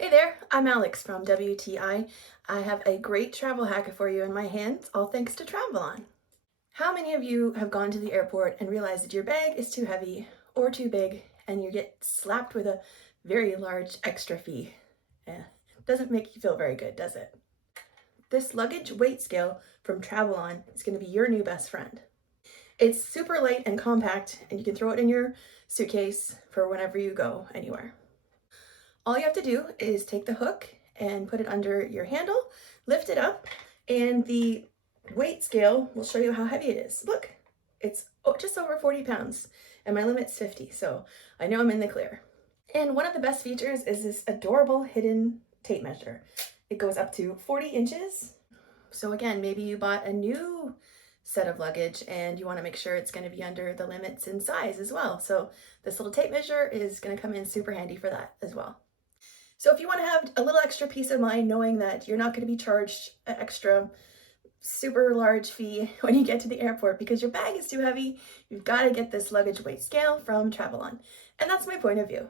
Hey there, I'm Alex from WTI. I have a great travel hack for you in my hands, all thanks to Travelon. How many of you have gone to the airport and realized that your bag is too heavy or too big and you get slapped with a very large extra fee? Doesn't make you feel very good, does it? This luggage weight scale from Travelon is going to be your new best friend. It's super light and compact, and you can throw it in your suitcase for whenever you go anywhere. All you have to do is take the hook and put it under your handle, lift it up, and the weight scale will show you how heavy it is. Look, it's just over 40 pounds, and my limit's 50, so I know I'm in the clear. And one of the best features is this adorable hidden tape measure. It goes up to 40 inches. So again, maybe you bought a new set of luggage and you want to make sure it's going to be under the limits in size as well. So this little tape measure is going to come in super handy for that as well. So if you want to have a little extra peace of mind knowing that you're not going to be charged an extra super large fee when you get to the airport because your bag is too heavy, you've got to get this luggage weight scale from Travelon. And that's my point of view.